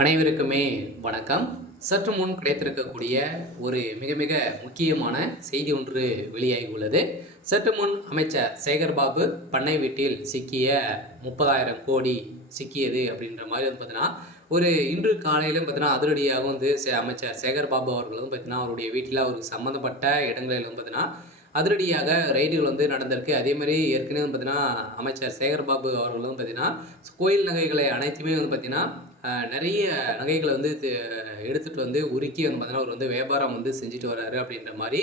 அனைவருக்குமே வணக்கம். சற்று முன் கிடைத்திருக்கக்கூடிய ஒரு மிக மிக முக்கியமான செய்தி ஒன்று வெளியாகி உள்ளது. சற்று முன் அமைச்சர் சேகர்பாபு பண்ணை வீட்டில் சிக்கிய 30,000 கோடி சிக்கியது அப்படின்ற மாதிரி பார்த்தீங்கன்னா, ஒரு இன்று காலையிலும் பார்த்தீங்கன்னா அதிரடியாக அமைச்சர் சேகர்பாபு அவர்கள் பார்த்தீங்கன்னா அவருடைய வீட்டில் அவருக்கு சம்மந்தப்பட்ட இடங்களிலும் பார்த்தீங்கன்னா அதிரடியாக ரைடுகள் நடந்திருக்கு. அதேமாதிரி ஏற்கனவே பார்த்தீங்கன்னா அமைச்சர் சேகர்பாபு அவர்களும் பார்த்தீங்கன்னா கோயில் நகைகளை அனைத்துமே பார்த்தீங்கன்னா நிறைய நகைகளை எடுத்துகிட்டு உருக்கி பார்த்தீங்கன்னா அவர் வியாபாரம் செஞ்சுட்டு வர்றாரு அப்படின்ற மாதிரி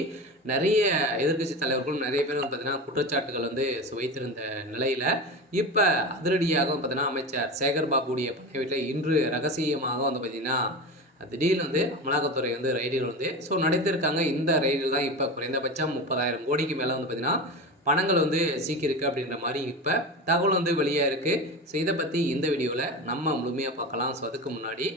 நிறைய எதிர்க்கட்சி தலைவர்களும் நிறைய பேர் பார்த்தீங்கன்னா குற்றச்சாட்டுகள் வைத்திருந்த நிலையில் இப்போ அதிரடியாக பார்த்தீங்கன்னா அமைச்சர் சேகர்பாபுடைய பண்ணை வீட்டில் இன்று ரகசியமாக பார்த்தீங்கன்னா திடீர்னு அமலாக்கத்துறை ரைடுகள் நடத்திருக்காங்க. இந்த ரைடில் தான் இப்போ குறைந்தபட்சம் 30,000 கோடிக்கு மேலே பார்த்தீங்கன்னா பணங்கள் சீக்கிருக்கு அப்படின்ற மாதிரி இப்போ தகவல் வெளியாக இருக்குது. ஸோ இதை பற்றி இந்த வீடியோவில் நம்ம முழுமையாக பார்க்கலாம். ஸோ அதுக்கு முன்னாடி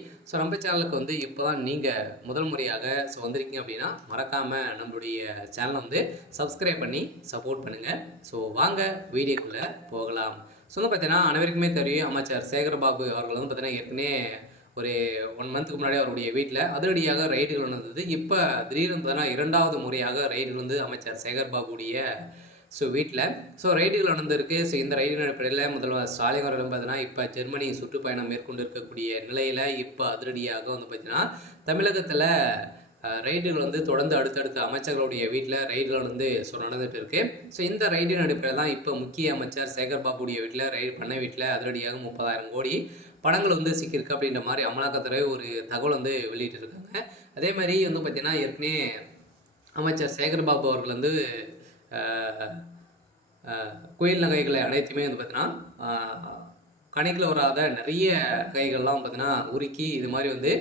நம்ம சேனலுக்கு இப்போ தான் நீங்கள் முதல் முறையாக வந்திருக்கீங்க அப்படின்னா மறக்காமல் நம்மளுடைய சேனலை சப்ஸ்கிரைப் பண்ணி சப்போர்ட் பண்ணுங்கள். ஸோ வாங்க வீடியோக்குள்ளே போகலாம். பார்த்தீங்கன்னா அனைவருக்குமே தெரியும் அமைச்சர் சேகர்பாபு அவர்கள் பார்த்தீங்கன்னா ஏற்கனவே ஒரு 1 மந்த்துக்கு முன்னாடி அவருடைய வீட்டில் அதிரடியாக ரைடுகள் நடந்தது. இப்போ திடீர்னு பார்த்தீங்கன்னா 2வது முறையாக ரைடுகள் அமைச்சர் சேகர்பாபுடைய வீட்டில் ரைடுகள் நடந்திருக்கு. இந்த ரைடின் அடிப்படையில் முதல்வர் ஸ்டாலின் அவர்களும் பார்த்தீங்கன்னா இப்போ ஜெர்மனி சுற்றுப்பயணம் மேற்கொண்டு இருக்கக்கூடிய நிலையில் இப்போ அதிரடியாக பார்த்தீங்கன்னா தமிழகத்தில் ரைடுகள் தொடர்ந்து அடுத்தடுத்த அமைச்சர்களுடைய வீட்டில் ரைடுகள் நடந்துட்டு இருக்கு. இந்த ரைடின் அடிப்படையில் தான் இப்போ முக்கிய அமைச்சர் சேகர்பாபுடைய வீட்டில் பண்ணை வீட்டில் அதிரடியாக 30,000 கோடி பணங்கள் சிக்கியிருக்கு அப்படின்ற மாதிரி அமலாக்கத்துறை ஒரு தகவல் வெளியிட்டு இருக்காங்க. அதே மாதிரி பார்த்தீங்கன்னா ஏற்கனவே அமைச்சர் சேகர்பாபு அவர்கள் கோயில் நகைகளை அனைத்துமே பார்த்தீங்கன்னா கணக்கில் வராத நிறைய நகைகள்லாம் பார்த்தீங்கன்னா உருக்கி இது மாதிரி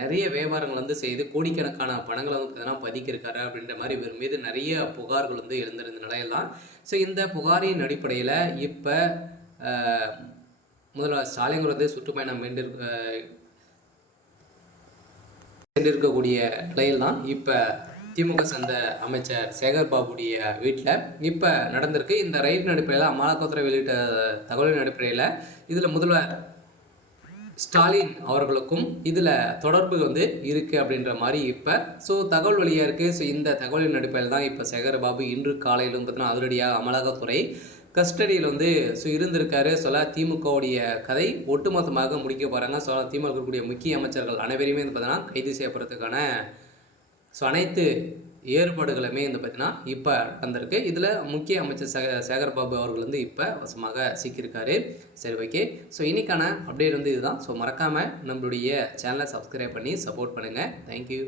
நிறைய வியாபாரங்கள் செய்து கோடிக்கணக்கான பணங்களை பார்த்தீங்கன்னா பதுக்கியிருக்காரு அப்படின்ற மாதிரி இவர் மீது நிறைய புகார்கள் எழுந்திருந்த நிலையெல்லாம். இந்த புகாரின் அடிப்படையில் இப்போ முதல்வர் ஸ்டாலின் சுற்றுப்பயணம் சென்றிருக்கக்கூடிய நிலையில் தான் இப்போ திமுக சந்த அமைச்சர் சேகர்பாபுடைய வீட்டில் இப்போ நடந்திருக்கு. இந்த ரைடின் அடிப்படையில் அமலாக்கத்துறை வெளியிட்ட தகவலின் அடிப்படையில் இதில் முதல்வர் ஸ்டாலின் அவர்களுக்கும் இதில் தொடர்பு இருக்குது அப்படின்ற மாதிரி இப்போ தகவல் வெளியாக இருக்குது. இந்த தகவலின் அடிப்படையில் தான் இப்போ சேகர்பாபு இன்று காலையிலும் பார்த்தீங்கன்னா அதிரடியாக அமலாக்கத்துறை கஸ்டடியில் இருந்திருக்காரு. திமுகவுடைய கதை ஒட்டுமொத்தமாக முடிக்க போகிறாங்க. திமுக இருக்கக்கூடிய முக்கிய அமைச்சர்கள் அனைவரையுமே பார்த்தீங்கன்னா கைது செய்யப்படுறதுக்கான அனைத்து ஏற்பாடுகளுமே பார்த்தீங்கன்னா இப்போ நடந்திருக்கு. இதில் முக்கிய அமைச்சர் சேகர்பாபு அவர்கள் இப்போ வசமாக சிக்கியிருக்காரு. சரி, ஓகே. இன்னைக்கான அப்டேட் இதுதான். மறக்காமல் நம்மளுடைய சேனலை சப்ஸ்கிரைப் பண்ணி சப்போர்ட் பண்ணுங்கள். தேங்க்யூ.